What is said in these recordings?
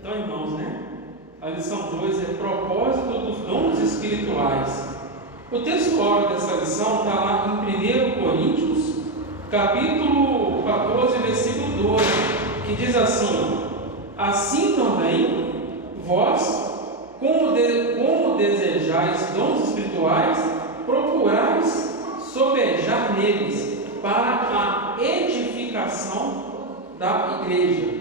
Então, irmãos, né? A lição 2 é propósito dos dons espirituais. O texto áureo dessa lição está lá em 1 Coríntios, capítulo 14, versículo 12, que diz assim: assim também, vós, como desejais dons espirituais, procurais sobejar neles para a edificação da igreja.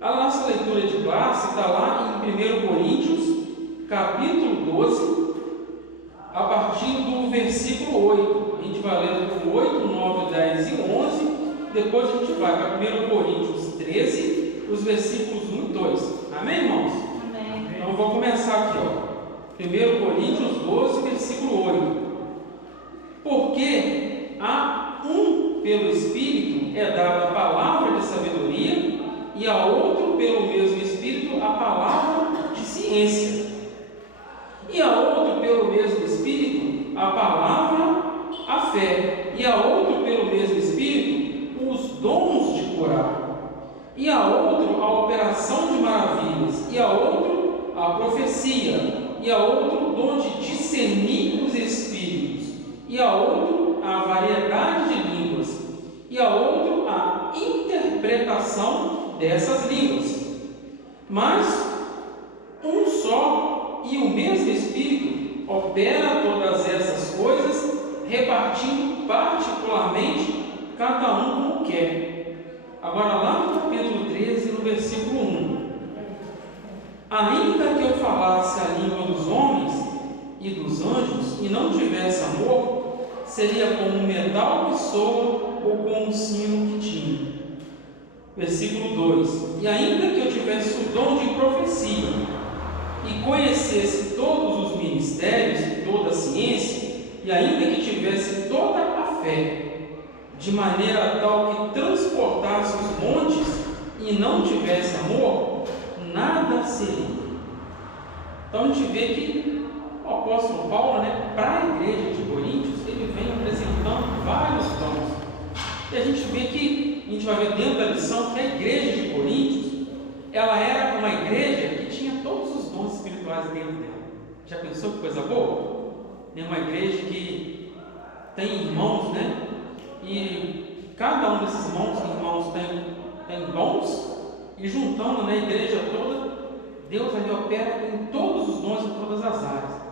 A nossa leitura de classe está lá em 1 Coríntios, capítulo 12, a partir do versículo 8. A gente vai ler do 8, 9, 10 e 11. Depois a gente vai para 1 Coríntios 13, os versículos 1 e 2. Amém, irmãos? Amém. Então eu vou começar aqui, ó. 1 Coríntios 12, versículo 8. Porque a um pelo Espírito é dada a palavra de sabedoria, e a outro pelo mesmo Espírito a palavra de ciência, e a outro pelo mesmo Espírito a palavra, a fé, e a outro pelo mesmo Espírito os dons de curar, e a outro a operação de maravilhas, e a outro a profecia, e a outro o dom de discernir os espíritos, e a outro a variedade de línguas, e a outro a interpretação dessas línguas. Mas um só e o mesmo Espírito opera todas essas coisas, repartindo particularmente cada um como quer. Agora lá no capítulo 13, no versículo 1: ainda que eu falasse a língua dos homens e dos anjos e não tivesse amor, seria como um metal que soa ou como um sino que tine. Versículo 2: e ainda que eu tivesse o dom de profecia e conhecesse todos os ministérios e toda a ciência, e ainda que tivesse toda a fé, de maneira tal que transportasse os montes e não tivesse amor, nada seria. Então a gente vê que o apóstolo Paulo, para a igreja de Coríntios, ele vem apresentando vários dons. E a gente vê que, a gente vai ver dentro da lição, que a igreja de Coríntios, ela era uma igreja que tinha todos os dons espirituais dentro dela. Já pensou que coisa boa? É uma igreja que tem irmãos, e cada um desses irmãos tem dons, e juntando a igreja toda, Deus ali opera em todos os dons em todas as áreas.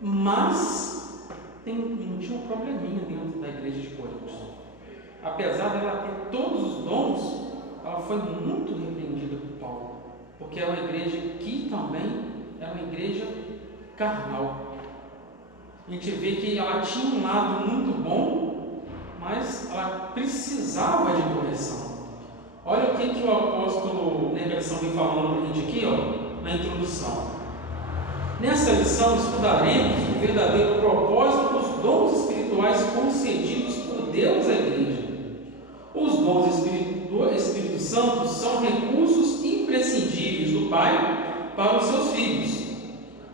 Mas não tinha um probleminha dentro da igreja de Coríntios. Apesar dela ter todos os dons, ela foi muito repreendida por Paulo, porque é uma igreja que também é uma igreja carnal. A gente vê que ela tinha um lado muito bom, mas ela precisava de correção. Olha o que o apóstolo Negrão vem falando para a gente aqui, na introdução. Nessa lição estudaremos o verdadeiro propósito dos dons espirituais concedidos por Deus à igreja. Os dons do Espírito Santo são recursos imprescindíveis do Pai para os seus filhos.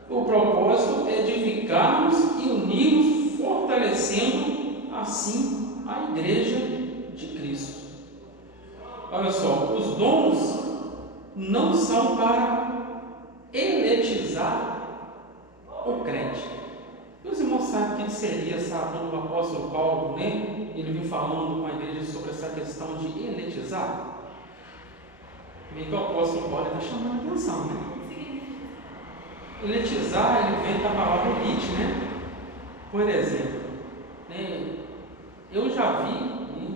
O propósito é edificar-nos e unir-nos, fortalecendo assim a igreja de Cristo. Olha só, os dons não são para eletizar o crente. E os irmãos sabem o que seria, quando o apóstolo Paulo, ele vem falando com a igreja sobre essa questão de eletizar? Vê que o apóstolo Paulo está chamando a atenção, Eletizar, ele vem da palavra elite, Por exemplo, eu já vi,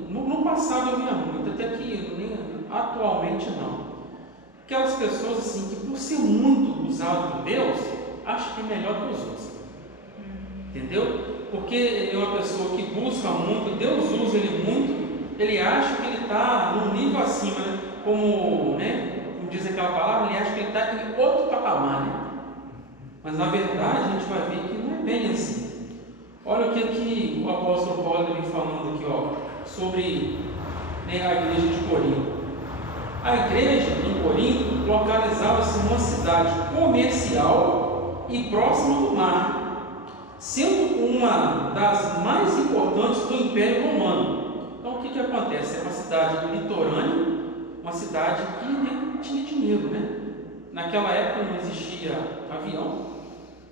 no passado eu via muito, até que atualmente não. Aquelas pessoas assim, que por ser muito usado por Deus, acham que é melhor que os outros. Entendeu? Porque ele é uma pessoa que busca muito, Deus usa ele muito, ele acha que ele está num nível acima, como diz aquela palavra, ele acha que ele está em outro patamar, Mas na verdade a gente vai ver que não é bem assim. Olha o que o apóstolo Paulo vem falando aqui, sobre a igreja de Corinto. A igreja em Corinto localizava-se numa cidade comercial e próxima do mar, sendo uma das mais importantes do Império Romano. Então o que acontece? É uma cidade litorânea, uma cidade que tinha dinheiro, naquela época não existia avião,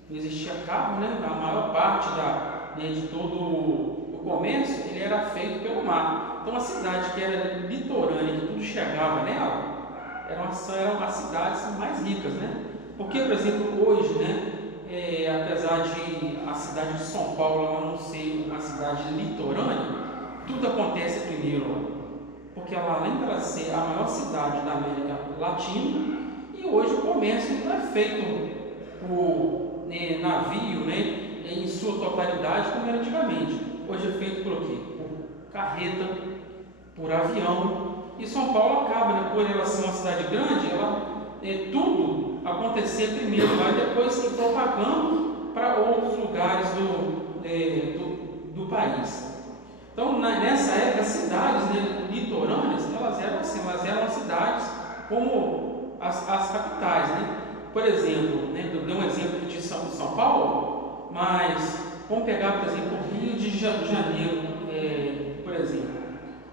não existia carro, né? A maior parte de todo o comércio ele era feito pelo mar. Então a cidade que era litorânea, que tudo chegava nela, eram as cidades mais ricas, né? Porque, por exemplo, hoje, né? Apesar de a cidade de São Paulo não ser uma cidade litorânea, tudo acontece primeiro lá. Porque ela, além de ela ser a maior cidade da América Latina, e hoje o comércio não é feito por navio, né, em sua totalidade, como era antigamente. Hoje é feito por quê? Por carreta, por avião. E São Paulo acaba, né, por ela ser uma cidade grande, tudo acontecer primeiro lá e depois ir propagando para outros lugares do país. Então, nessa época, as cidades litorâneas, elas eram assim, elas eram cidades como as capitais, né? Por exemplo, eu dei um exemplo aqui de São Paulo, mas vamos pegar, por exemplo, o Rio de Janeiro, por exemplo.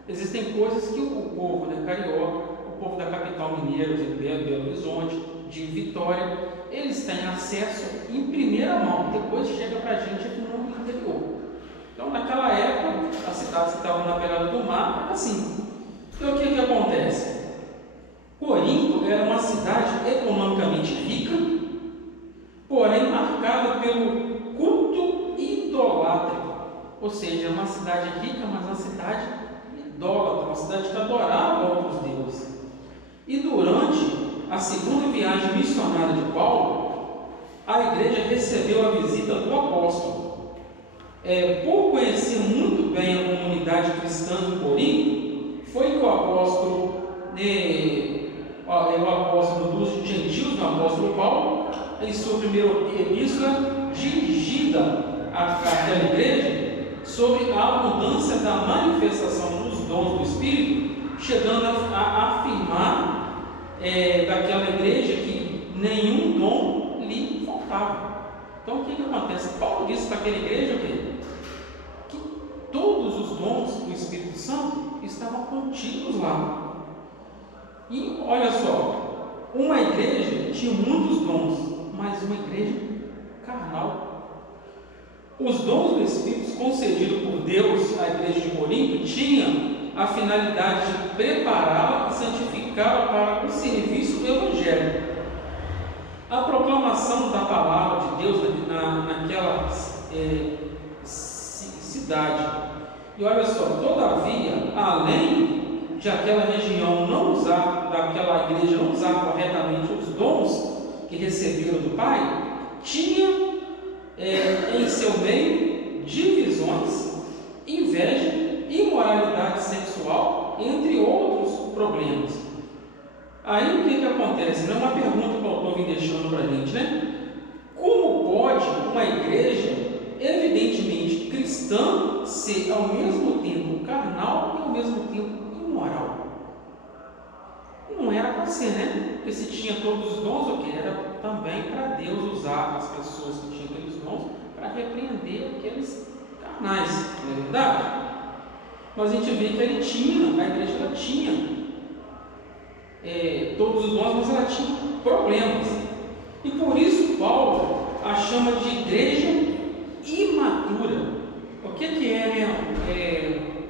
Existem coisas que o povo carioca, o povo da capital mineira, de Belo Horizonte, de Vitória, eles têm acesso em primeira mão, depois chega para a gente aqui no interior. Então, naquela época, as cidades que estavam na beirada do mar, era assim. Então, o que acontece? Corinto era uma cidade economicamente rica, porém marcada pelo culto idolátrico. Ou seja, uma cidade rica, mas uma cidade idólatra, uma cidade que adorava outros deuses. E durante a segunda viagem missionária de Paulo, a igreja recebeu a visita do apóstolo. Por conhecer muito bem a comunidade cristã de Corinto, foi que o apóstolo dos gentios, o apóstolo Paulo, em sua primeira epístola, dirigida àquela igreja, sobre a abundância da manifestação dos dons do Espírito, chegando a afirmar daquela igreja que nenhum dom lhe faltava. Então, o que acontece? Paulo disse para aquela igreja que todos os dons do Espírito Santo estavam contidos lá. E olha só, uma igreja tinha muitos dons, mas uma igreja carnal. Os dons do Espírito concedidos por Deus à igreja de Corinto tinham a finalidade de prepará-la e santificá-la para o serviço do Evangelho. A proclamação da palavra de Deus naquela cidade. E olha só, todavia, além de aquela região daquela igreja não usar corretamente os dons que receberam do Pai, tinha em seu meio divisões, inveja, imoralidade sexual, entre outros problemas. Aí o que acontece? Não é uma pergunta que o autor vem deixando para a gente, né? Como pode uma igreja, evidentemente cristã, ser ao mesmo tempo carnal e ao mesmo tempo imoral? Não era para ser, né? Porque se tinha todos os dons, o que era também para Deus usar as pessoas que tinham aqueles dons para repreender aqueles carnais, não é verdade? Mas a gente vê que a igreja ela tinha todos os dons, mas ela tinha problemas. E por isso Paulo a chama de igreja imatura. O que é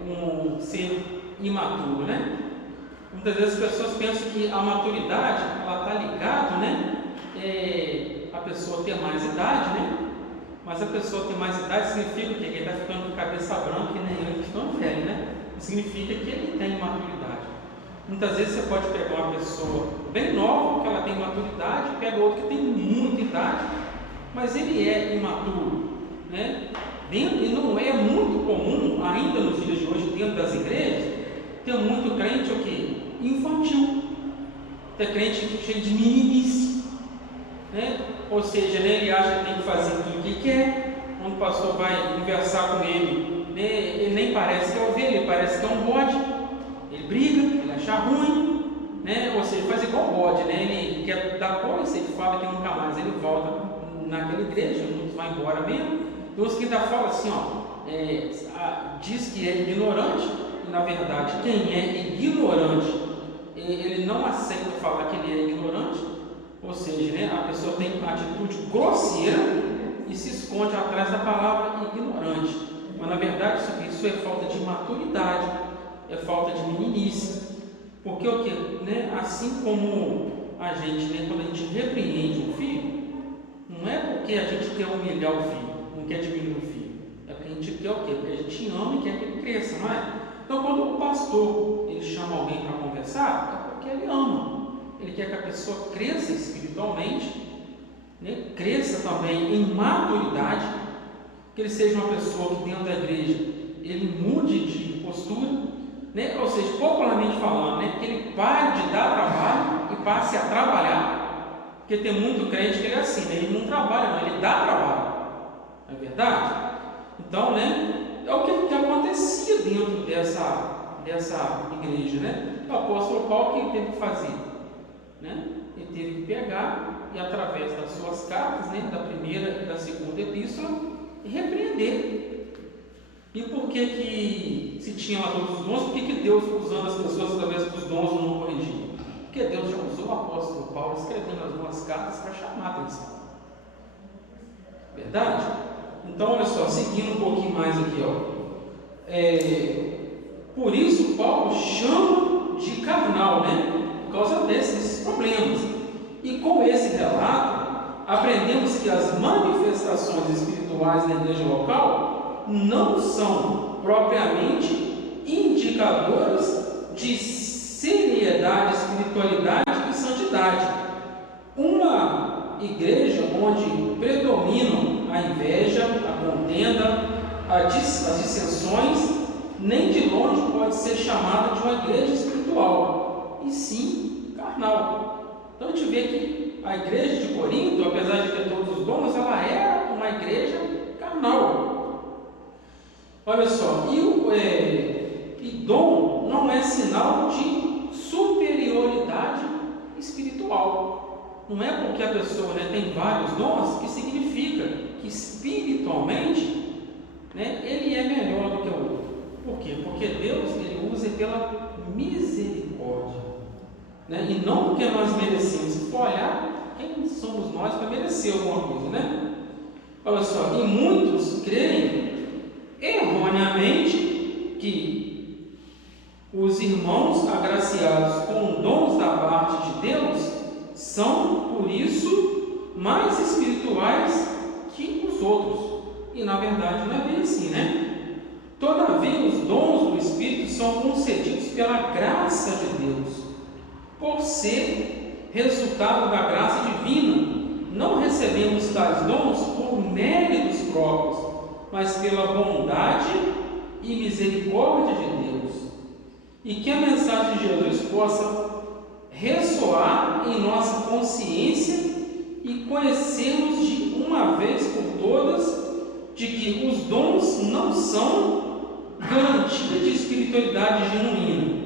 um ser imaturo, né? Muitas vezes as pessoas pensam que a maturidade ela está ligada, né? A pessoa ter mais idade, né? Mas a pessoa ter mais idade significa que ele está ficando com cabeça branca e nem ele ficando velho, né? Significa que ele tem maturidade. Muitas vezes você pode pegar uma pessoa bem nova, que ela tem maturidade, pega outro que tem muita idade, mas ele é imaturo, né? E não é muito comum, ainda nos dias de hoje, dentro das igrejas, ter muito crente o quê? Infantil. Ter crente cheio de meninice, né? Ou seja, né, ele acha que tem que fazer tudo o que quer. Quando o pastor vai conversar com ele, né, ele nem parece que é ovelha, ele parece que é um bode. Ele briga, ele acha ruim, né? Ou seja, ele faz igual o bode, né? Ele quer dar coisa, ele fala que nunca mais ele volta naquela igreja, muitos vai embora mesmo. Então os que ainda falam assim, diz que é ignorante, e na verdade quem é ignorante, ele não aceita falar que ele é ignorante, Ou seja, né, a pessoa tem uma atitude grosseira e se esconde atrás da palavra ignorante. Mas na verdade isso é falta de maturidade, é falta de meninice. Porque o que? Né, assim como a gente, né, quando a gente repreende o filho, não é porque a gente quer humilhar o filho, não quer diminuir o filho. É porque a gente quer o quê? Porque a gente ama e quer que ele cresça, não é? Então quando o pastor ele chama alguém para conversar, é porque ele ama. Ele quer que a pessoa cresça espiritualmente, né? Cresça também em maturidade, que ele seja uma pessoa que dentro da igreja ele mude de postura, né? Ou seja, popularmente falando, né? Que ele pare de dar trabalho e passe a trabalhar, porque tem muito crente que ele é assim, né? Ele não trabalha, mas ele dá trabalho, não é verdade? Então, né? É o que acontecia dentro dessa igreja, né? O apóstolo Paulo, o que ele teve que fazer? Né? Ele teve que pegar e através das suas cartas, né, da primeira e da segunda epístola, repreender. E por que se tinha lá todos os dons, por que Deus, usando as pessoas através dos dons, não corrigia? Porque Deus já usou o apóstolo Paulo escrevendo as duas cartas para chamar a atenção. Verdade? Então, olha só, seguindo um pouquinho mais aqui, ó. Por isso Paulo chama de carnal, né? Por causa desses problemas. E com esse relato, aprendemos que as manifestações espirituais na igreja local não são propriamente indicadoras de seriedade, espiritualidade e santidade. Uma igreja onde predominam a inveja, a contenda, as dissensões, nem de longe pode ser chamada de uma igreja espiritual, e sim carnal. Então a gente vê que a igreja de Corinto, apesar de ter todos os dons, ela era uma igreja carnal. Olha só, e dom não é sinal de superioridade espiritual. Não é porque a pessoa, né, tem vários dons que significa que espiritualmente, né, ele é melhor do que o outro. Por quê? Porque Deus ele usa pela misericórdia, né? E não porque nós merecemos. Se for olhar, quem somos nós para merecer alguma coisa, né? Olha só, e muitos creem erroneamente que os irmãos agraciados com dons da parte de Deus são, por isso, mais espirituais que os outros. E na verdade não é bem assim, né? Todavia, os dons do Espírito são concedidos pela graça de Deus, por ser resultado da graça divina. Não recebemos tais dons por méritos próprios, mas pela bondade e misericórdia de Deus. E que a mensagem de Jesus possa ressoar em nossa consciência e conhecermos de uma vez por todas de que os dons não são garantia de espiritualidade genuína.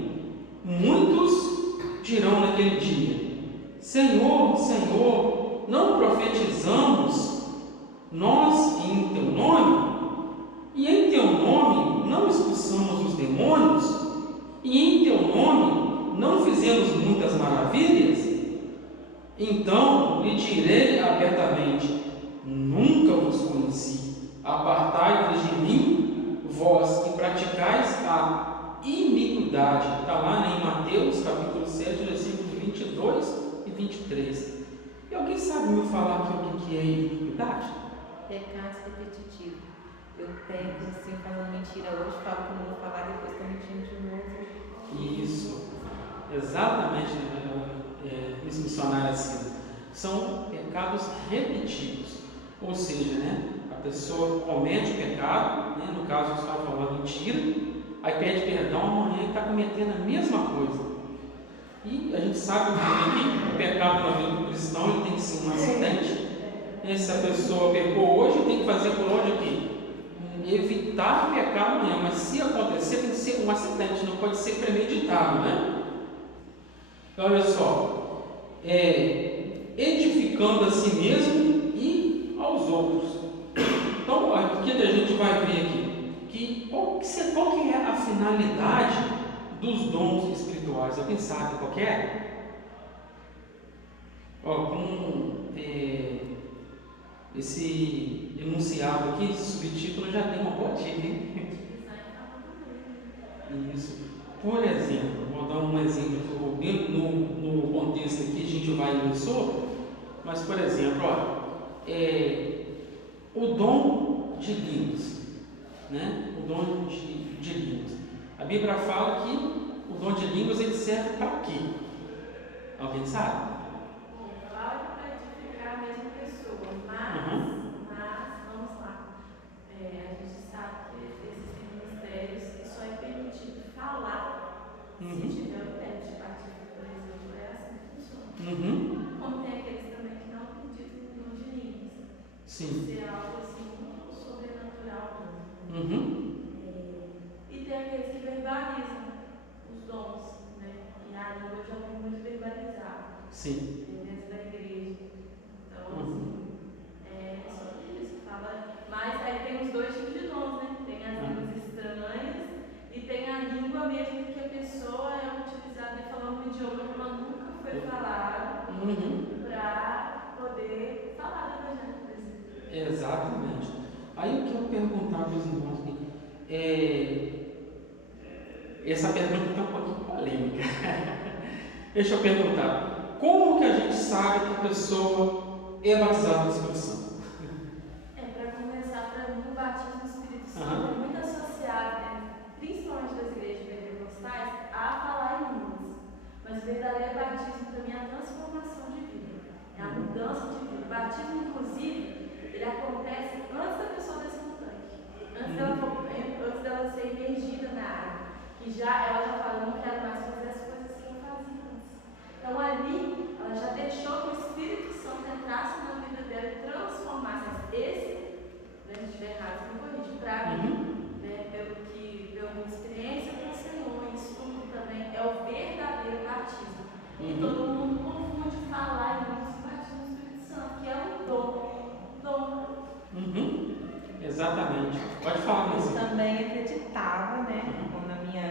Muitos dirão naquele dia: Senhor, Senhor, não profetizamos nós em teu nome? E em teu nome não expulsamos os demônios? E em teu nome não fizemos muitas maravilhas? Então lhe direi abertamente: nunca vos conheci. Apartai-vos de mim, vós que praticais a iniquidade. Está lá em Mateus capítulo 7, versículos 22 e 23. E alguém sabe me falar aqui o que é iniquidade? Pecado repetitivo. Eu pego assim, falando mentira hoje, falo que não vou falar, depois estou mentindo de novo. Isso, exatamente, Miss Missionária Cida. São pecados repetidos. Ou seja, né, a pessoa comete o pecado, né, no caso você estava falando mentira, aí pede perdão, amanhã está cometendo a mesma coisa. E a gente sabe que o pecado na vida do cristão ele tem que ser um acidente. Se a pessoa pecou hoje, tem que fazer por onde aqui? Evitar pecar amanhã, mas se acontecer, tem que ser um acidente, não pode ser premeditado, né? Então, olha só, edificando a si mesmo e aos outros. Então, olha, o que a gente vai ver aqui? Qual que é a finalidade dos dons espirituais? Alguém sabe qual que é? Com esse enunciado aqui, esse subtítulo já tem uma boa dica, hein? Isso. Por exemplo, vou dar um exemplo no contexto aqui, a gente vai ler sobre, mas por exemplo, o dom de línguas, né? O dom de línguas. A Bíblia fala que o dom de línguas ele serve para quê? Alguém sabe? Fala para edificar a mesma pessoa, mas vamos lá. A gente sabe que existem ministérios que só é permitido falar se tiver o teste de batismo, por exemplo, é assim que funciona. Como tem aqueles também que não acreditam no dom de línguas. Sim. Ser algo assim muito sobrenatural. E tem aqueles que verbalizam os dons, né? E a língua eu já vi muito verbalizado. Sim. Dentro da igreja. Então, assim, é sobre isso. Fala. Mas aí tem os dois tipos de dons, né? Tem as línguas estranhas e tem a língua mesmo que a pessoa é utilizada e falando um idioma que ela nunca foi falado para poder falar do evangelho, por exemplo. Exatamente. Aí eu quero perguntar para os irmãos aqui. Essa pergunta está um pouquinho polêmica. Deixa eu perguntar. Como que a gente sabe que a pessoa é batizada no Espírito Santo? Para começar, para mim, o batismo no Espírito Santo é muito associado, principalmente das igrejas pentecostais, a falar em línguas. Mas o verdadeiro batismo também é a transformação de vida, é a mudança de vida. O batismo, inclusive, ele acontece antes da pessoa descer no tanque, antes dela ser imergida na água, que ela já fala, eu não quero mais fazer as coisas que eu fazia antes. Então ali, ela já deixou que o Espírito Santo entrasse na vida dela e transformasse se estiver errado, você me corrige, para mim, pela minha experiência com o Senhor, e estudo também, é o verdadeiro batismo. E todo mundo confunde falar em línguas e batismo no Espírito Santo, que é um dom. Exatamente. Pode falar, Eu também acreditava, na minha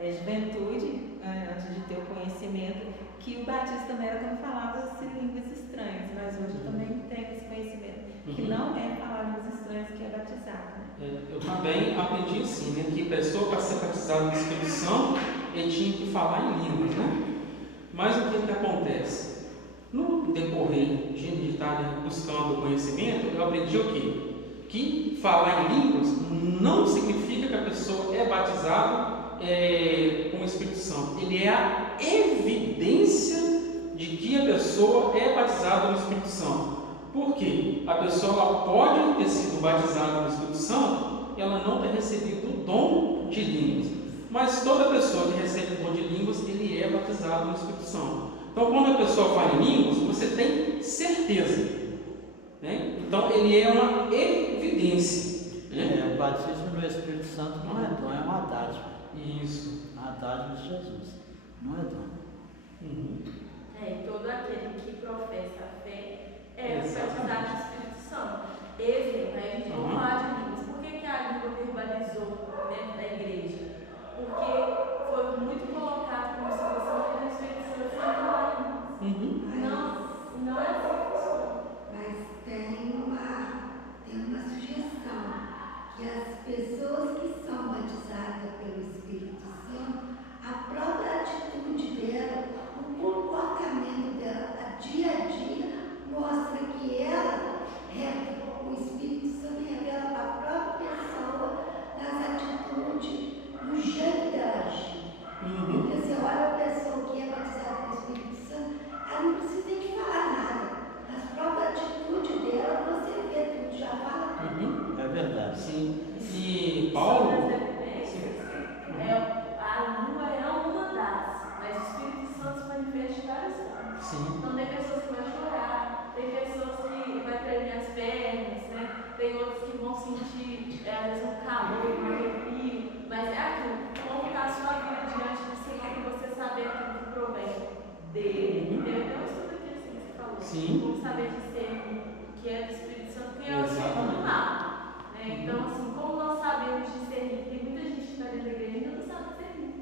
juventude, antes de ter o conhecimento, que o batismo também era quando falava-se línguas estranhas, mas hoje eu também tenho esse conhecimento, que não é falar línguas estranhas que é batizado. Eu também aprendi assim, que a pessoa para ser batizada no Espírito Santo, ele tinha que falar em línguas, Mas o que acontece? No decorrer de estar buscando o conhecimento, eu aprendi o quê? Que falar em línguas não significa que a pessoa é batizada com o Espírito Santo. Ele é a evidência de que a pessoa é batizada no Espírito Santo. Por quê? A pessoa pode ter sido batizada no Espírito Santo e ela não ter recebido o dom de línguas. Mas toda pessoa que recebe o dom de línguas, ele é batizado no Espírito Santo. Então, quando a pessoa fala em línguas, você tem certeza. Então, ele é uma evidência. O batismo no Espírito Santo não é dom, é uma dádiva. Isso. Uma dádiva de Jesus. Não é dom. E todo aquele que professa a fé é batizado no Espírito Santo. Exemplo, aí a gente vai falar de línguas. Por que a língua verbalizou dentro da igreja? Porque foi muito colocado como se você não tem o Espírito Santo sem falar em línguas. Não é assim que funciona. Mas tem uma sugestão, que as pessoas que são batizadas pelo Espírito Santo, a própria atitude dela, o comportamento dela, dia a dia, mostra que o Espírito Santo revela para a própria pessoa nas atitudes, no jeito dela agir. Porque você olha a pessoa que é batizada pelo Espírito Santo, ela não precisa nem de falar nada. Nas próprias atitudes dela, você vê tudo, já fala tudo. É verdade. Sim. E Paulo. A língua é uma das, mas o Espírito Santo se manifesta de várias formas. Sim. Então tem pessoas que vão chorar, tem pessoas que vai tremer as pernas, tem outros que vão sentir, às vezes, um calor, um arrepio, mas é aquilo, como está a sua vida diante do Senhor para você saber aquilo que provém dele. Tem até um estudo aqui assim que você falou. Sim. Como saber discernir o que é do Espírito Santo, que é o segundo mal. Então, assim, como nós sabemos discernir? Tem muita gente que está dentro da igreja e ainda não sabe discernir.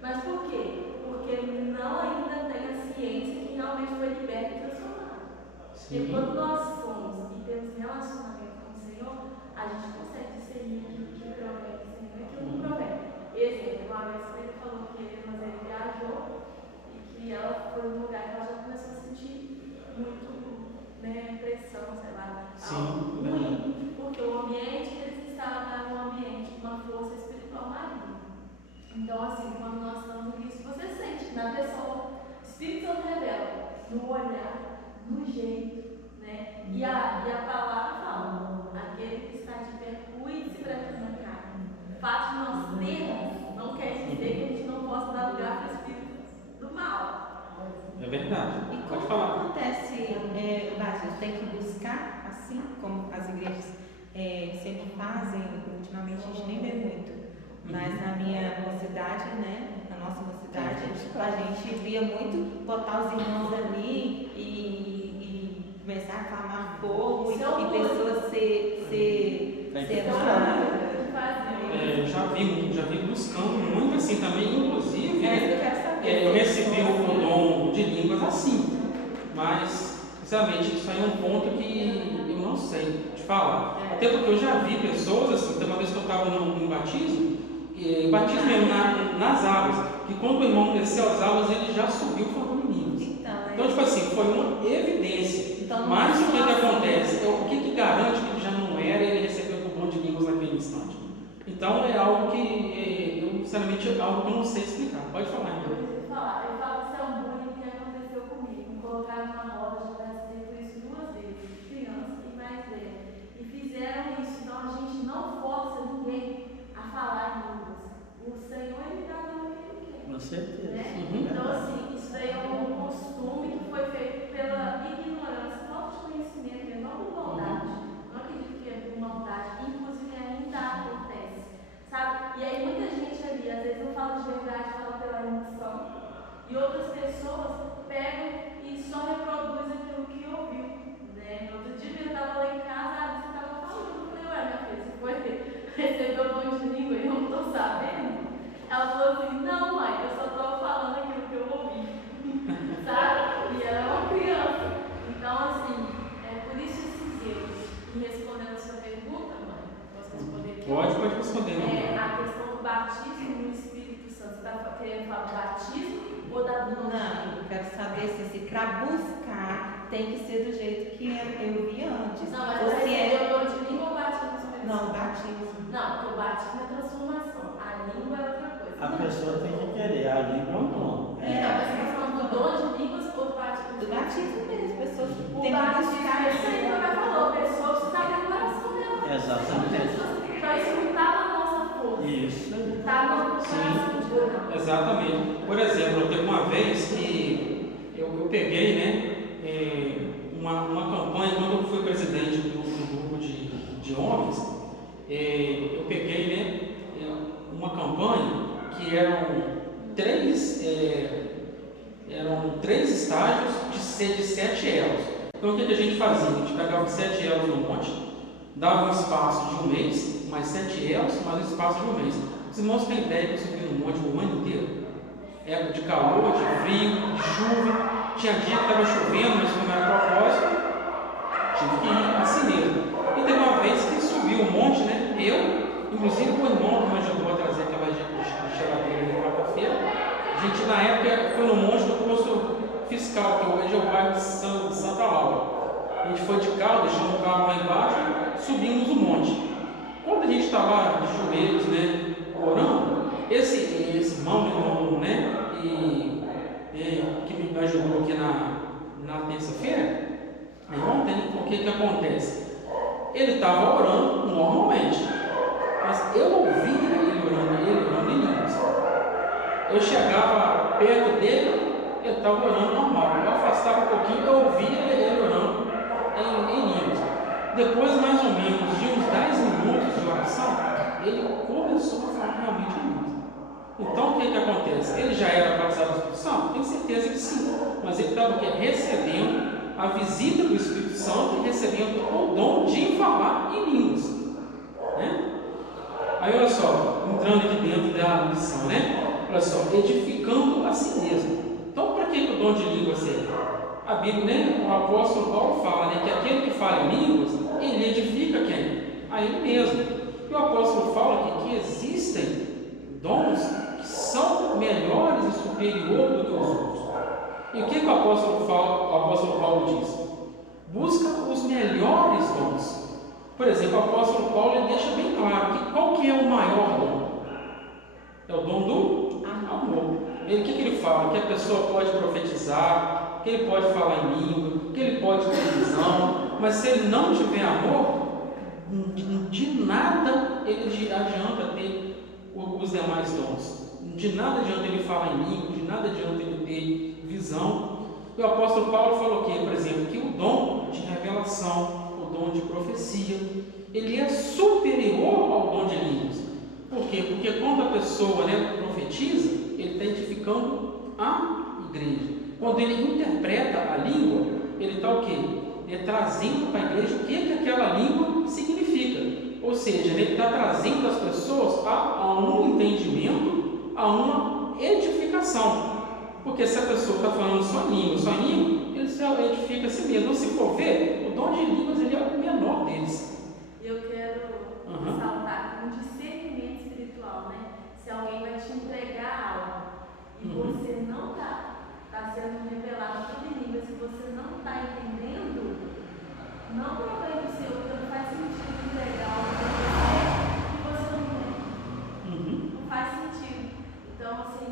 Mas por quê? Porque não ainda tem a ciência que realmente foi liberta e transformada. Porque quando nós somos e temos relacionamento com o Senhor, a gente consegue discernir aquilo que provém do Senhor e aquilo que não provém. Exemplo, uma vez que ele falou que ele viajou e que ela foi num lugar que ela já começou a sentir muito, né, pressão, sei lá, algo ruim, porque o ambiente que eles estavam era um ambiente com uma força espiritual maligna. Então, assim, quando nós estamos nisso, você sente na pessoa, o Espírito Santo revela, no olhar, no jeito, né? E a palavra fala, aquele que está de pé, cuide-se para que não caia. O fato de nós termos não quer dizer que a gente não possa dar lugar para o Espírito do mal. É verdade. E Pode como falar. acontece, Bárbara, tem que buscar, assim como as igrejas sempre fazem, ultimamente a gente nem vê muito, mas na minha mocidade, né, na nossa mocidade, a gente via muito botar os irmãos ali e começar a clamar fogo e pessoas ser amadas. Eu já vi buscando muito assim também, inclusive, Eu quero saber. eu recebi o dom de línguas assim, mas, sinceramente, isso aí é um ponto que eu não sei te falar. Até porque eu já vi pessoas, assim, tem uma vez que eu estava em batismo mesmo nas águas, que quando o irmão desceu as águas, ele já subiu falando em línguas. Então, tipo assim, foi uma evidência. Mas o que acontece? O que garante que ele já não era e ele recebeu o dom de línguas naquele instante? Então, é algo que, eu, sinceramente, é algo que eu não sei explicar. Pode falar, então. Eu falo que isso é um bullying que aconteceu comigo. Me colocaram numa roda, já passei por isso 2 vezes, criança e mais velha. E fizeram isso, então a gente não força ninguém a falar em línguas. O Senhor, ele dá o que ele quer. Com certeza. Né? Então, assim, isso daí é um costume que foi feito pela ignorância, falta de conhecimento, não por maldade. Não acredito que é por maldade, inclusive ainda acontece, sabe? E aí muita gente ali, às vezes não fala de verdade, fala pela emoção, e outras pessoas pegam e só reproduzem aquilo que ouviu, né? No outro dia eu estava lá em casa, você estava falando, eu falei, ué, minha filha, você foi receber o dom de língua e eu não estou sabendo? Ela falou assim, não, mãe, eu só estou falando aquilo que eu ouvi, sabe? E ela é uma criança. Então, assim, por isso esses erros. E respondendo a sua pergunta, mãe, posso responder aqui? Pode responder, não. A questão do batismo no Espírito Santo. Você está querendo falar do batismo ou da dom? Não, eu quero saber se para buscar tem que ser do jeito que eu vi antes. Não, mas ou você se recebeu o dom de língua ou batismo no Espírito Santo? Não, batismo. Não, porque o batismo é transformação. A língua é outra coisa. A pessoa tem que querer, a língua é um dom. Então, você está falando do dom de línguas ou do batismo? Do batismo mesmo, pessoas O têm que batismo, buscar. isso aí que ela falou, a pessoa precisa abrir o coração dela. Exatamente. Então, isso não está na nossa força. Isso aí. Está no coração de Deus. Exatamente. Por exemplo, teve uma vez que eu peguei, né, uma campanha, quando eu fui presidente do grupo de homens, eu peguei, né, uma campanha que eram 3 estágios de 7 elos. Então o que a gente fazia? A gente pegava 7 elos no monte, dava um espaço de 1 mês, mais 7 elos, mais um espaço de 1 mês. Os irmãos têm ideia que eu subi no monte o ano inteiro? Época de calor, de frio, de chuva. Tinha dia que estava chovendo, mas não era propósito. Tive que ir assim mesmo. E teve uma vez que subiu um monte, né? Eu, inclusive o irmão que me ajudou a trazer aquela geladeira na quarta-feira. A gente, na época, foi no monte do posto fiscal, que hoje é o bairro de Santa Laura. A gente foi de carro, deixamos o carro lá embaixo, subimos o monte. Quando a gente estava de joelhos, né, orando, esse irmão, né, que me ajudou aqui na terça-feira, ontem, o que acontece? Ele estava orando normalmente, mas eu ouvia ele orando em línguas. Eu chegava perto dele, ele estava orando normal. Eu afastava um pouquinho, eu ouvia ele orando em línguas. Depois, mais ou menos de uns 10 minutos de oração, ele começou a falar realmente em línguas. Então, o que acontece? Ele já era batizado do Espírito Santo? Tenho certeza que sim. Mas ele estava recebendo a visita do Espírito Santo e recebendo o dom de falar em línguas. Né? Aí, olha só, entrando aqui dentro da lição, né? Olha só, edificando a si mesmo. Então, para que o dom de língua serve? A Bíblia, né, o apóstolo Paulo fala, né, que aquele que fala em línguas, ele edifica quem? A ele mesmo. E o apóstolo fala que existem dons que são melhores e superiores do que os outros. E o que o apóstolo Paulo diz? Busca os melhores dons. Por exemplo, o apóstolo Paulo ele deixa bem claro que qual que é o maior dom? É o dom do amor. O que ele fala? Que a pessoa pode profetizar, que ele pode falar em língua, que ele pode ter visão, mas se ele não tiver amor, de nada ele adianta ter os demais dons. De nada adianta ele falar em língua, de nada adianta ele ter visão. E o apóstolo Paulo falou que, por exemplo, que o dom de revelação, o dom de profecia, ele é superior ao dom de línguas. Por quê? Porque quando a pessoa, né, profetiza, ele está edificando a igreja. Quando ele interpreta a língua, ele está o quê? Ele está trazendo para a igreja o que aquela língua significa. Ou seja, ele está trazendo as pessoas a um entendimento, a uma edificação. Porque se a pessoa está falando só língua, ele se edifica a si mesmo. Se for ver, o dom de línguas ele é o menor deles. Eu quero ressaltar um discernimento espiritual, né? Se alguém vai te entregar algo e você não está sendo revelado tudo em língua, se você não está entendendo, não procure o Senhor, porque não faz sentido entregar algo que você não entende. Não faz sentido. Então, assim,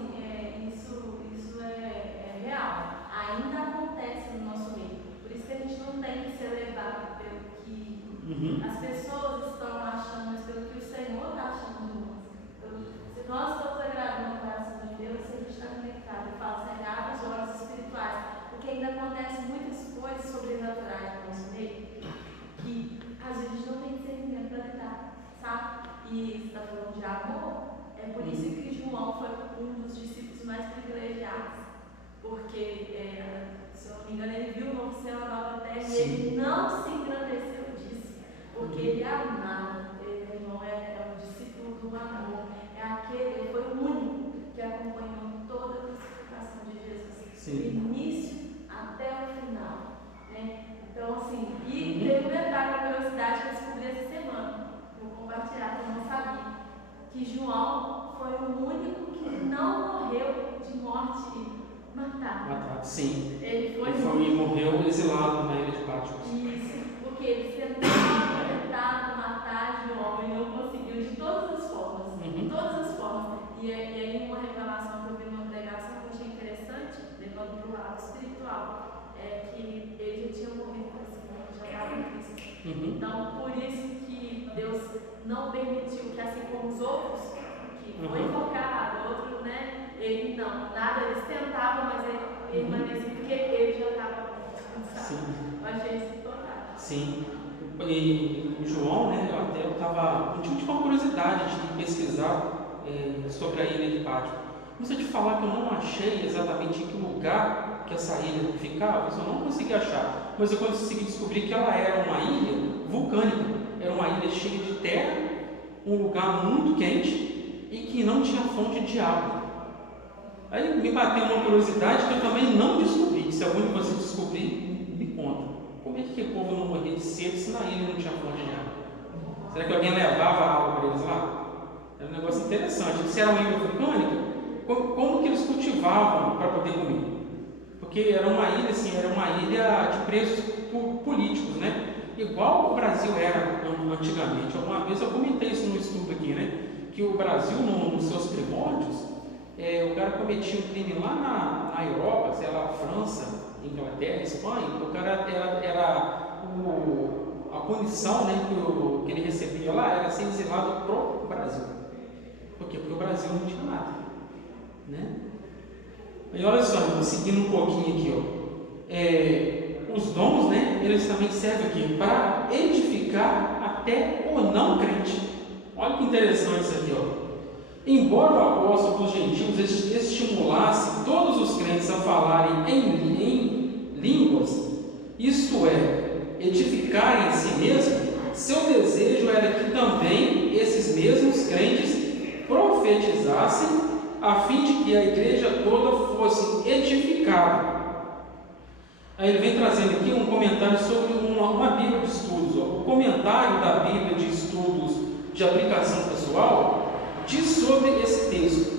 isso é real. Ainda acontece no nosso meio. Por isso que a gente não tem que ser levado pelo que as pessoas estão achando, mas pelo que o Senhor está achando de nós. Então, se nós estamos agradando o coração de Deus, se a gente está conectado, eu falo, Senhor, abre os olhos espirituais, porque ainda acontecem muitas coisas sobrenaturais no nosso meio, que às vezes a gente não tem discernimento para lidar, sabe? E você está falando de amor, é por isso que João foi um dos discípulos mais privilegiados, porque, se eu não me engano, ele viu o novo céu, a nova terra, e ele não se engrandeceu disso, porque ele amava. Irmão, é um discípulo do amor, ele foi o único que acompanhou toda a crucificação de Jesus, do início até o final, né? Então, assim, e teve um detalhe, uma curiosidade que eu descobri essa semana, vou compartilhar, que eu não sabia, que João foi o único que não morreu de morte matada. Sim. Ele morreu exilado na ilha de Patmos. Isso, porque ele tentava matar João e não conseguiu de todas as formas. De todas as formas. E aí uma revelação que eu vi numa pregação que eu achei interessante, levando para o lado espiritual, é que ele já tinha morrido para esse mundo, já estava em Cristo. Então, por isso que Deus não permitiu que, assim como os outros, que foi invocado, outro, né? Ele não, nada, eles tentavam, mas ele permanecia, porque ele já estava cansado. Eu achei isso fantástico. Sim. E João, né, eu tive uma curiosidade de pesquisar sobre a ilha de Patmos. Mas se eu te falar que eu não achei exatamente em que lugar que essa ilha ficava, isso eu não consegui achar. Mas eu consegui descobrir que ela era uma ilha vulcânica, era uma ilha cheia de terra, um lugar muito quente e que não tinha fonte de água. Aí me bateu uma curiosidade que eu também não descobri. Se algum de vocês descobrir, me conta. Como é que o povo não morria de sede se na ilha não tinha fonte de água? Será que alguém levava água para eles lá? Era um negócio interessante. Se era uma ilha vulcânica, como que eles cultivavam para poder comer? Porque era uma ilha, assim, era uma ilha de presos políticos, né? Igual o Brasil era antigamente. Alguma vez eu comentei isso no estudo aqui, né? Que o Brasil, nos seus primórdios, o cara cometia um crime lá na Europa, sei lá, França, Inglaterra, Espanha, o cara a punição, né, que ele recebia lá era ser exilado pro Brasil. Por quê? Porque o Brasil não tinha nada, né? E olha só, seguindo um pouquinho aqui, os dons, né, eles também servem aqui para edificar até o não crente. Olha que interessante isso aqui, ó. Embora o apóstolo dos gentios estimulasse todos os crentes a falarem em línguas, isto é, edificarem a si mesmo, seu desejo era que também esses mesmos crentes profetizassem, a fim de que a igreja toda fosse edificada. Aí ele vem trazendo aqui um comentário sobre uma Bíblia de estudos. O comentário da Bíblia de estudos de aplicação pessoal diz sobre esse texto.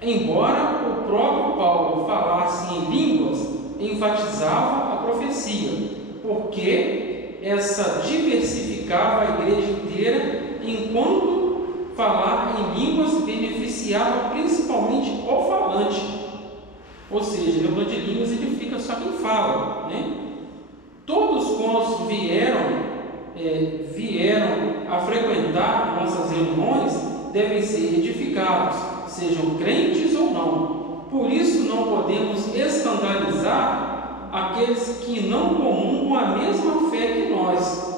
Embora o próprio Paulo falasse em línguas, enfatizava a profecia, porque essa diversificava a igreja inteira, enquanto falar em línguas beneficiava principalmente o falante. Ou seja, o de línguas edifica só quem fala, né? Todos quantos vieram a frequentar nossas reuniões devem ser edificados, sejam crentes ou não. Por isso não podemos escandalizar aqueles que não comungam a mesma fé que nós.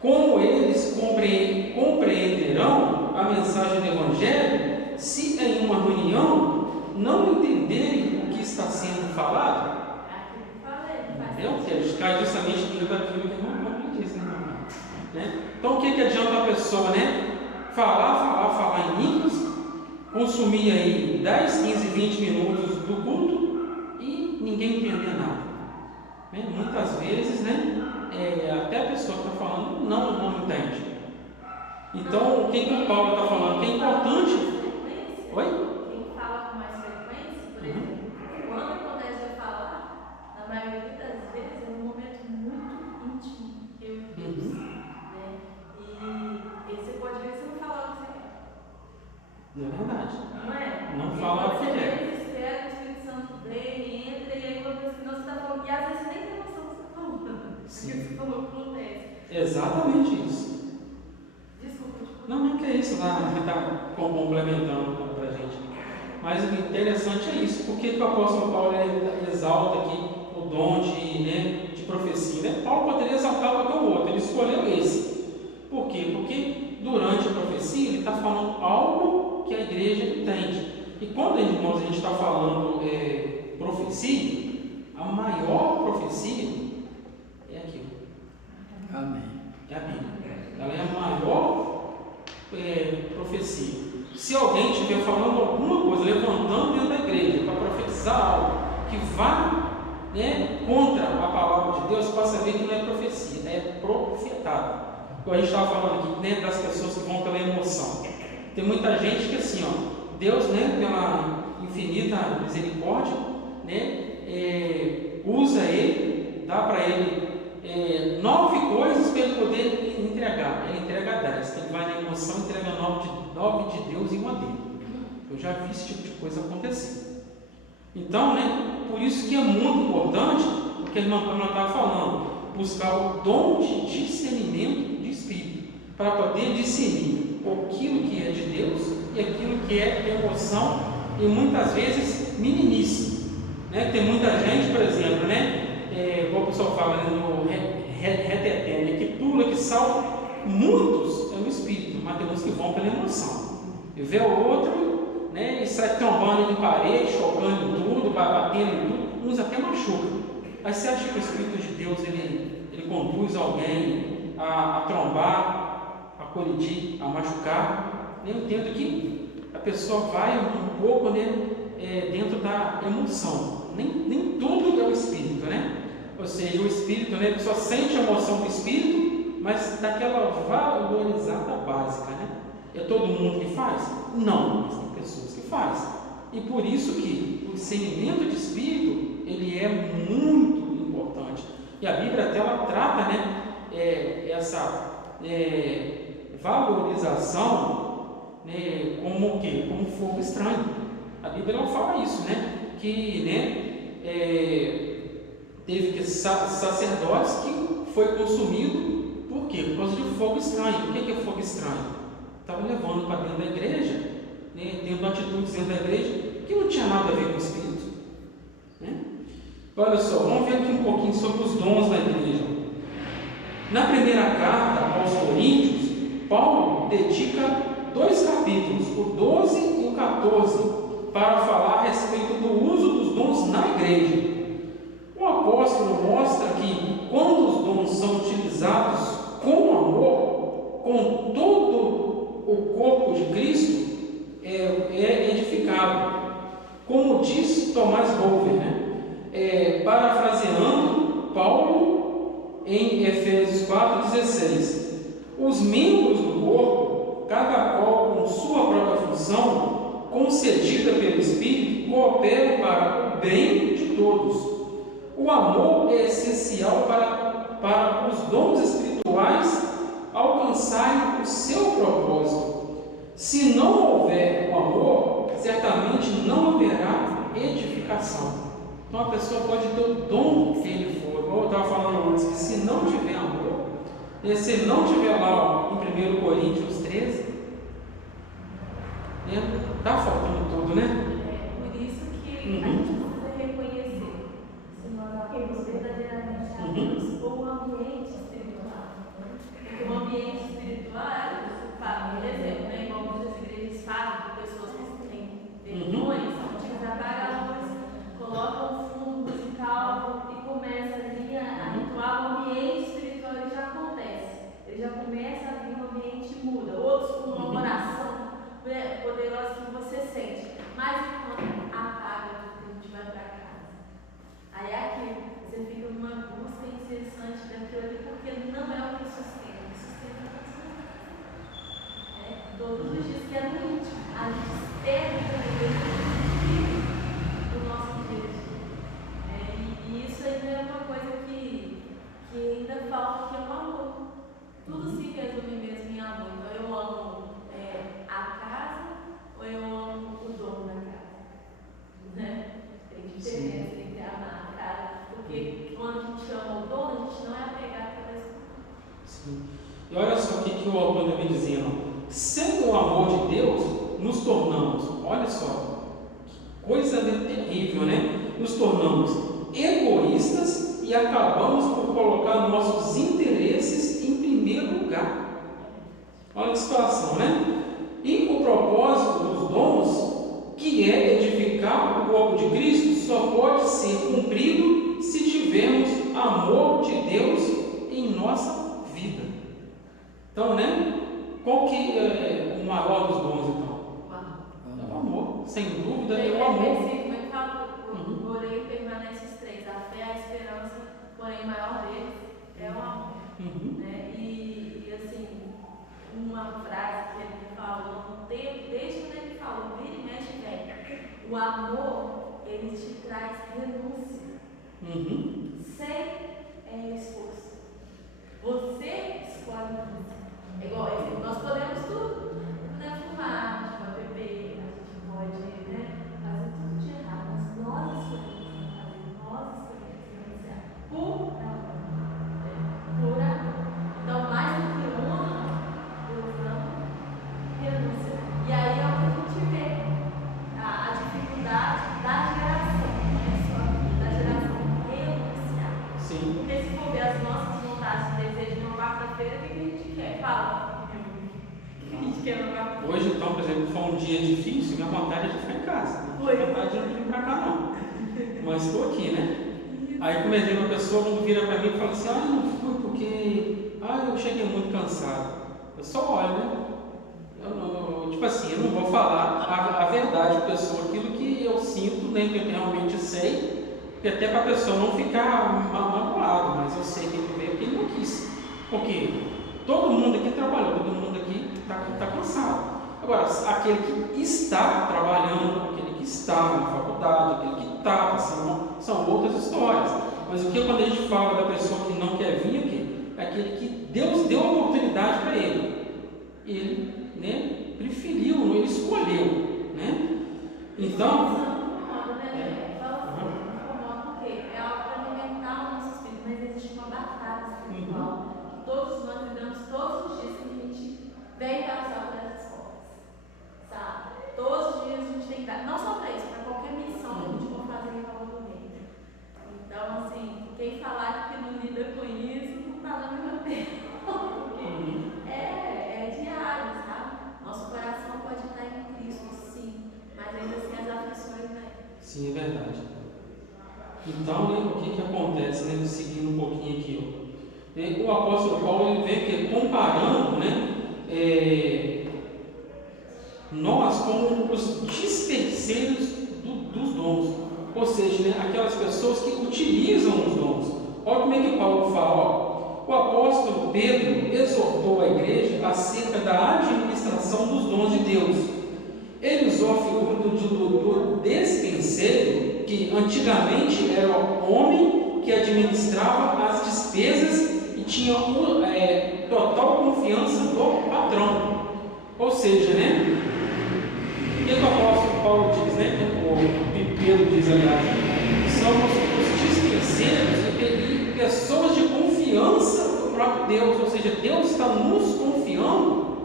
Como eles compreenderão a mensagem do Evangelho se em uma reunião não entenderem o que está sendo falado? Que cai justamente dentro daquilo que não disse, né? Então o que adianta a pessoa, né? Falar em línguas, consumir aí 10, 15, 20 minutos do culto e ninguém entender nada, né? Muitas vezes, né? Até a pessoa que está falando não entende. Então o que o Paulo está falando? Que é importante. Oi? A maioria das vezes é um momento muito íntimo, eu e Deus, né? E você pode ver que você não fala o que você quer. Não é verdade. Não é? Não fala o que quer. Você espera que o Espírito Santo vem, entra, e aí quando você está falando, e às vezes você nem tem noção do que você está falando. Sim. Porque você falou que acontece. Exatamente isso. Desculpa. Não, que é isso, está complementando para a gente. Mas o interessante é isso. Por que o apóstolo Paulo exalta aqui o dom de profecia, né? Paulo poderia exaltar qualquer outro, ele escolheu esse. Por quê? Porque durante a profecia ele está falando algo que a igreja entende. E quando, irmãos, a gente está falando profecia, a maior profecia é aquilo. Amém. É a Bíblia. Ela é a maior profecia. Se alguém estiver falando alguma coisa, levantando dentro da igreja para profetizar algo que vá contra a palavra de Deus, para saber que não é profecia, é profetado. Como a gente estava falando aqui, das pessoas que vão pela emoção. Tem muita gente que assim, Deus, pela infinita misericórdia, usa ele, dá para ele 9 coisas para ele poder entregar. Ele entrega 10. Ele vai na emoção e entrega 9 de Deus e uma dele. Eu já vi esse tipo de coisa acontecer. Então, por isso que é muito importante o que a irmã Pamela estava falando, buscar o dom de discernimento de espírito, para poder discernir aquilo que é de Deus e aquilo que é emoção e muitas vezes meninice. Tem muita gente, por exemplo, como o pessoal fala no reteté, que pula, que salta. Muitos é o espírito, mas tem uns que vão pela emoção. E vê o outro, e sai trombando em parede, chocando em tudo, batendo em tudo, uns até machucam. Aí você acha que o Espírito de Deus ele conduz alguém a trombar, a colidir, a machucar? Eu entendo que a pessoa vai um pouco dentro da emoção. Nem tudo é o Espírito, Ou seja, o Espírito, a pessoa sente a emoção do Espírito, mas daquela valorizada básica, É todo mundo que faz? Não, mas tem pessoas que fazem. E por isso que o discernimento de Espírito, ele é muito importante. E a Bíblia até ela trata, essa valorização, como o quê? Como fogo estranho. A Bíblia ela fala isso, que teve que sacerdotes que foi consumido, por quê? Por causa de fogo estranho. O que é fogo estranho? Estava levando para dentro da igreja, tendo atitudes dentro da igreja que não tinha nada a ver com o Espírito. Olha só, vamos ver aqui um pouquinho sobre os dons da igreja. Na primeira carta aos Coríntios, Paulo dedica 2 capítulos, o 12 e o 14, para falar a respeito do uso dos dons na igreja. O apóstolo mostra que quando os dons são utilizados com amor, com todo o corpo de Cristo é edificado. Como diz Tomás Bover, parafraseando 4,16. Os membros do corpo, cada qual com sua própria função, concedida pelo Espírito, cooperam para o bem de todos. O amor é essencial para os dons espirituais alcançarem o seu propósito. Se não houver o amor, certamente não haverá edificação. Então a pessoa pode ter o dom que ele for. Como eu estava falando antes, que se não tiver amor, se ele não tiver lá em 1 Coríntios 13, está faltando tudo, né? Por isso que a gente precisa reconhecer se nós amamos verdadeiramente a Deus ou o ambiente espiritual. Porque o ambiente espiritual, por exemplo, né, igual muitas igrejas fazem com pessoas que têm vergonha, são apagam a luz, colocam um fundo musical e começa ali a rituar. O ambiente espiritual ele já acontece, ele já começa a vir, o ambiente muda. Outros com uma oração poderosa que você sente, mas quando apaga, a gente vai para casa. Aí é aquilo, você fica numa busca incessante daquilo ali, porque não é o que sustenta, o que sustenta é todos os dias que é no íntimo, a gente perde o nosso dia a dia. E isso ainda é uma coisa que ainda falta, que é o amor. Tudo se resume mesmo em amor. Então eu amo a casa ou eu amo o dono da casa, né? Tem diferença entre amar a casa, porque quando a gente ama o dono, a gente não é apegado pela escuta. Sim. E olha só o que o autor está me dizendo. Sem o amor de Deus, nos tornamos, olha só, que coisa terrível, né? Nos tornamos egoístas e acabamos por colocar nossos interesses em primeiro lugar. Olha que situação, né? E o propósito dos dons, que é edificar o corpo de Cristo, só pode ser cumprido se tivermos amor de Deus em nossa vida. Então, né? Qual que é o maior dos dons, então? É o amor, sem dúvida, é o amor. Como é que fala? Porém, permanece os três: a fé, a esperança, porém, o maior deles é o amor. Né? E assim, uma frase que ele falou no tempo, desde quando ele falou, vira e mexe, velho. O amor, ele te traz renúncia. Sem esforço. Você escolhe renúncia. É igual, nós podemos tudo. Podemos fumar, a gente pode beber, a gente pode, né, fazer tudo de errado, mas nós escolhemos renunciar por amor. Então, mais do que honra, Deus ama renúncia. E aí é o que a gente vê, a dificuldade da geração, não é só aqui, da geração renunciar. Sim. Porque se for ver as nossas vontades e desejos numa quarta-feira, o que a gente quer? Fala. O que a gente quer numa quarta-feira? Hoje, então, por exemplo, foi um dia difícil, minha vontade é de ficar em casa. Não tenho vontade de não vir para cá, não. Mas estou aqui, né? Aí, como exemplo, uma pessoa quando vira para mim e fala assim: ah, não fui porque eu cheguei muito cansado. Eu só olho, né? Tipo assim, eu não vou falar a verdade para a pessoa, aquilo que eu sinto, nem que eu realmente sei, porque até para a pessoa não ficar magoado, mas eu sei que ele veio porque ele não quis. Porque todo mundo aqui trabalhou, todo mundo aqui está cansado. Agora, aquele que está trabalhando, aquele que está na faculdade, aquele que está passando, são outras histórias. Mas o que quando a gente fala da pessoa que não quer vir aqui, é aquele que Deus deu a oportunidade para ele. Ele, né, preferiu, ele escolheu, né? Então, é algo para alimentar o nosso espírito, mas existe uma batalha espiritual que todos nós vivemos todos os dias que a gente vem passar por essas coisas, sabe? Todos os dias a gente tem que dar, não só para isso, para qualquer missão que a gente for fazer em favor do reino. Então, assim, quem falar que não lida com isso, não está na mesma terra, porque é diário, sabe? Nosso coração pode estar em Cristo, sim, mas ainda assim as aflições, né? sim, é verdade. Então, né, o que acontece, né, seguindo um pouquinho aqui, ó. O apóstolo Paulo ele vem aqui comparando, né, nós como os dispenseiros dos dons, ou seja, né, aquelas pessoas que utilizam os dons. Olha como é que Paulo fala, ó, o apóstolo Pedro exortou a igreja acerca da administração dos dons de Deus. Ele usou a figura do despenseiro, que antigamente era o homem que administrava as despesas e tinha total confiança do patrão. Ou seja, né? O que o apóstolo Paulo diz, né? O Pedro diz, aliás, somos os dispenseiros e pessoas de confiança do próprio Deus. Ou seja, Deus está nos confiando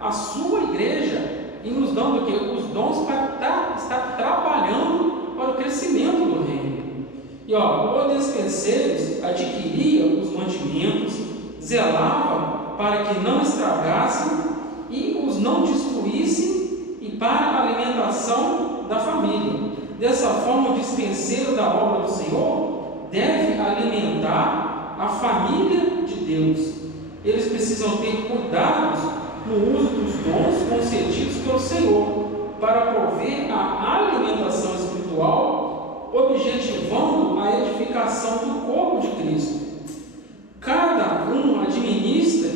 a sua igreja e nos dando os dons para estar trabalhando para o crescimento do reino. E o despenseiro adquiria os mantimentos, zelava para que não estragassem e os não destruíssem e para a alimentação da família. Dessa forma, o dispenseiro da obra do Senhor deve alimentar a família de Deus. Eles precisam ter cuidados no uso dos dons concedidos pelo Senhor para prover a alimentação espiritual, objetivando a edificação do corpo de Cristo. Cada um administra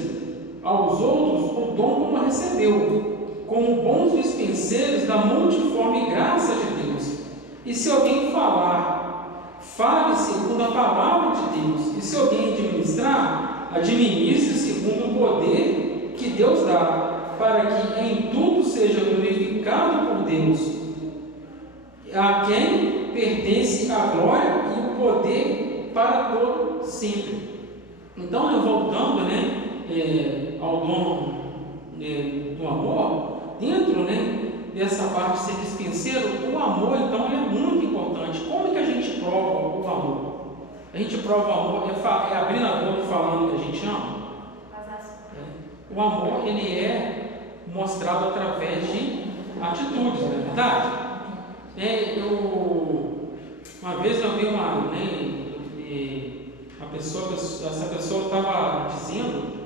aos outros o dom como recebeu, como bons dispenseiros da multiforme graça de Deus. E se alguém falar, fale segundo a palavra de Deus. E se alguém administrar, administre segundo o poder que Deus dá, para que em tudo seja glorificado por Deus, a quem pertence a glória e o poder para todo sempre. Então, voltando, ao dom do amor, dentro, dessa parte de ser dispenseiro, o amor, então, é muito importante. Como é que a gente prova o amor? A gente prova o amor, é abrindo a boca e falando que a gente ama. O amor, ele é mostrado através de atitudes, não é verdade? Uma vez eu vi essa pessoa estava dizendo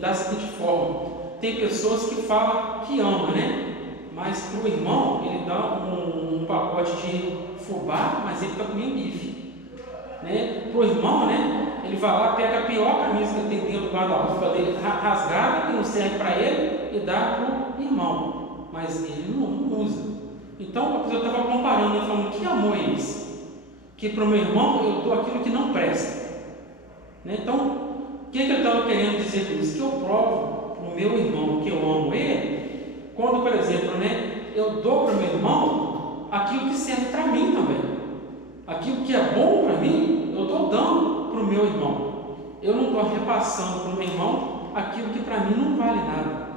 da seguinte forma: tem pessoas que falam que ama, mas para o irmão ele dá um pacote de fubá, mas ele está comendo bife. Para o irmão, ele vai lá, pega a pior camisa que tem dentro do guarda-roupa dele, rasgada, que não serve para ele, e dá para o irmão, mas ele não usa. Então a pessoa estava comparando, falando: que amor é esse? Que para o meu irmão eu dou aquilo que não presta. Então, o que ele estava querendo dizer com isso? Que eu provo para o meu irmão que eu amo ele, quando, por exemplo, eu dou para o meu irmão aquilo que serve para mim também. Aquilo que é bom para mim, eu estou dando para o meu irmão. Eu não estou repassando para o meu irmão aquilo que para mim não vale nada.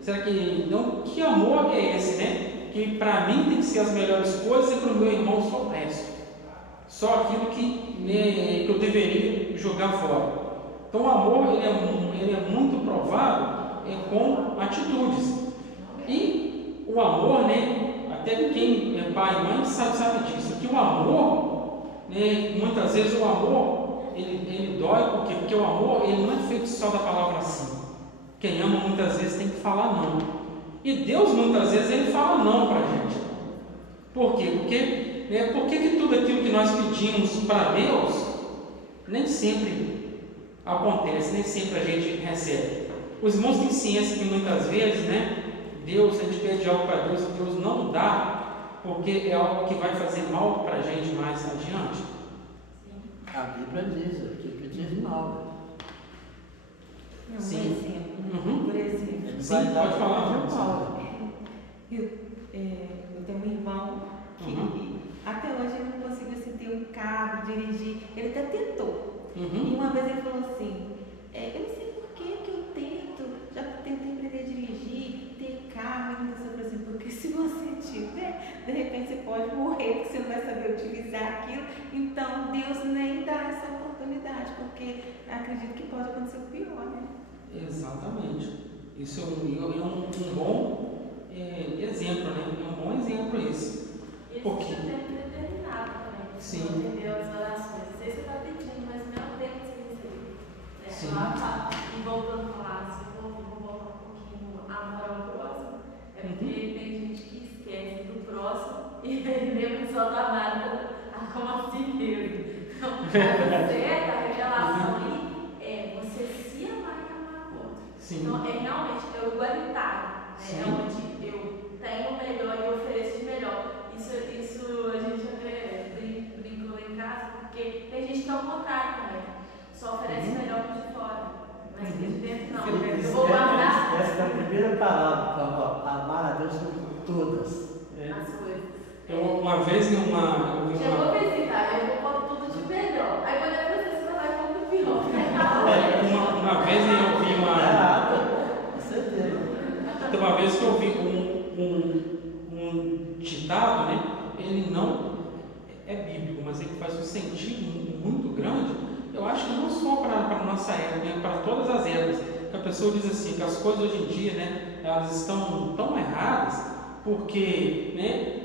Será que, então, que amor é esse, que para mim tem que ser as melhores coisas e para o meu irmão só o resto? Só aquilo que eu deveria jogar fora. Então, o amor ele é muito provado com atitudes. E o amor, até quem é pai e mãe sabe disso, que o amor, muitas vezes o amor ele dói, porque o amor ele não é feito só da palavra sim. Quem ama muitas vezes tem que falar não. E Deus muitas vezes ele fala não para a gente. Por quê? Porque que tudo aquilo que nós pedimos para Deus nem sempre acontece, nem sempre a gente recebe. Os irmãos têm ciência que muitas vezes, Deus, a gente pede algo para Deus e Deus não dá, porque é algo que vai fazer mal para a gente mais adiante. A Bíblia diz, aqui pedir mal. Sim. Por exemplo. Sim, pode falar. Eu tenho um irmão que até hoje ele não conseguiu ter um carro, dirigir. Ele até tentou. E uma vez ele falou assim: eu não sei por que eu tento, já tentei aprender a dirigir, ter carro, assim, porque se você tiver, de repente você pode morrer, porque você não vai saber utilizar aquilo. Então Deus nem dá essa oportunidade, porque acredito que pode acontecer o pior, Exatamente. Isso é um bom exemplo, É um bom exemplo isso. Porque tem que determinado também. Sim. Entendeu as orações. Não sei se você está pedindo, mas não é o tempo que você receber. E voltando a falar, se vou voltar um pouquinho amor ao próximo, é porque tem gente que esquece do próximo e lembra só da amada como assim mesmo. Então, a revelação aí é Sim. Então, é realmente igualitário, né? Sim. É onde eu tenho o melhor e ofereço de melhor. Isso a gente até brincou lá em casa, porque tem gente que é o contrário também. Só oferece melhor que o de fora. Mas que de dentro não. Eu vou guardar Essa é a primeira palavra, amar a Deus sobre todas. as coisas. Uma vez eu vi Chegou uma. a visitar, eu vou pôr tudo de melhor. Aí quando é você vai pôr do pior. Uma vez eu vi Com certeza. uma vez que eu vi um ditado, né? Ele não é bíblico, mas ele faz um sentido muito grande. Eu acho que não só para a nossa época, né? Para todas as épocas. Que a pessoa diz assim, que as coisas hoje em dia, né? Elas estão tão erradas porque, né?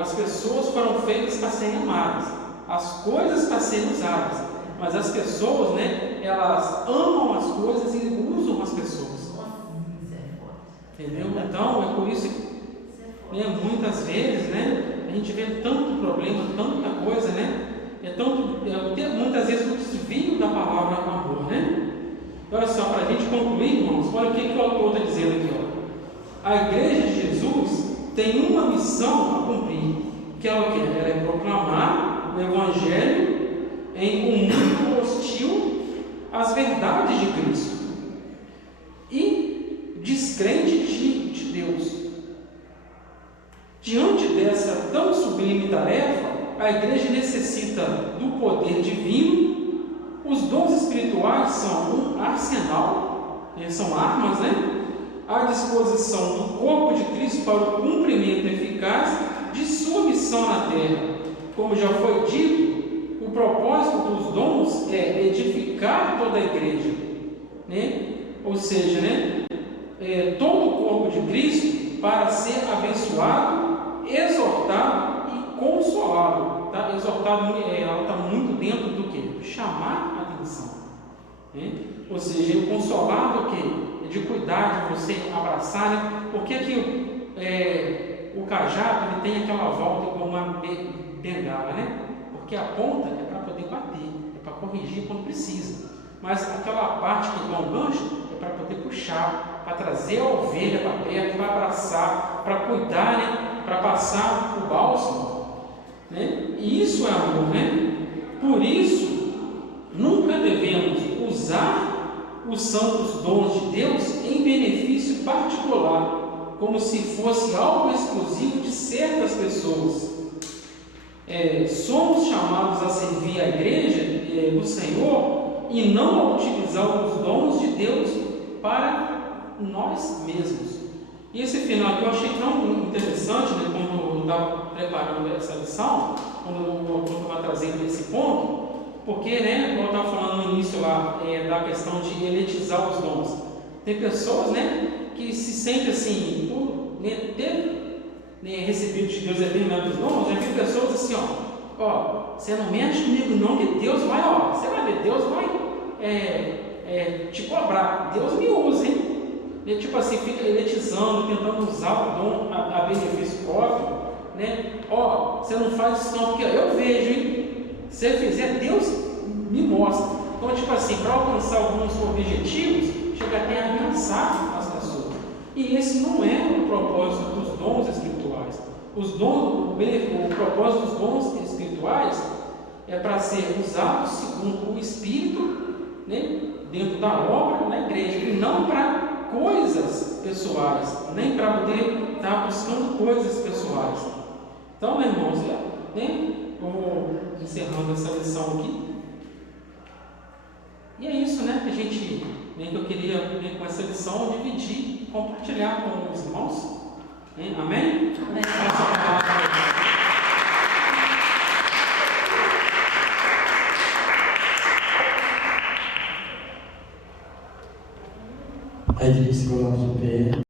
As pessoas foram feitas para serem amadas, as coisas para serem usadas, mas as pessoas, né? Elas amam as coisas e usam as pessoas. Entendeu? Então, é por isso que, né, muitas vezes, né, a gente vê tanto problema, tanta coisa, né? Muitas vezes o desvio da palavra amor, né? Olha só, para a gente concluir, irmãos, olha o que o autor está dizendo aqui, ó. A igreja de Jesus tem uma missão a cumprir, que é o quê? Ela é proclamar o Evangelho em um mundo hostil às verdades de Cristo e descrente de Deus. Diante dessa tão sublime tarefa, a igreja necessita do poder divino. Os dons espirituais são um arsenal, são armas, né? À disposição do corpo de Cristo para o cumprimento eficaz de sua missão na terra. Como já foi dito, o propósito dos dons é edificar toda a igreja, né? Ou seja, né? Todo o corpo de Cristo para ser abençoado, exortado e consolado. Tá? Exortado, ela está muito dentro do que? Chamar a atenção, né? Ou seja, o consolado o quê? De cuidar, de você abraçar, né? Porque aqui o cajado ele tem aquela volta como uma bengala, né? Porque a ponta é para poder bater, é para corrigir quando precisa, mas aquela parte que dá um gancho é para poder puxar, para trazer a ovelha para perto, para abraçar, para cuidar, né? Para passar o bálsamo, né? E isso é amor, né? Por isso nunca devemos usar os santos dons de Deus em benefício particular, como se fosse algo exclusivo de certas pessoas. Somos chamados a servir a igreja do Senhor e não a utilizar os dons de Deus para nós mesmos. E esse final que eu achei tão interessante, né, quando eu estava preparando essa lição, quando eu estava trazendo esse ponto, porque, né, como eu estava falando no início lá, da questão de elitizar os dons. Tem pessoas, né, que se sentem assim, por ter recebido de Deus determinados dons. Já vi pessoas assim, ó, você não mexe comigo não, que Deus vai, você vai ver, Deus vai te cobrar, Deus me usa, hein? E, tipo assim, fica elitizando, tentando usar o dom a benefício próprio, né? Você não faz isso não, porque eu vejo, hein? Se eu fizer, Deus me mostra. Então, tipo assim, para alcançar alguns objetivos, chega até a ameaçar as pessoas. E esse não é o propósito dos dons espirituais. O propósito dos dons espirituais é para ser usado segundo o Espírito, né, dentro da obra na igreja, e não para coisas pessoais, nem para poder estar buscando coisas pessoais. Então, meus irmãos, né? Vou encerrando essa lição aqui. E é isso, né? Que a gente, que eu queria, com essa lição, dividir, compartilhar com os irmãos. Amém? Amém. A igreja se coloca de pé.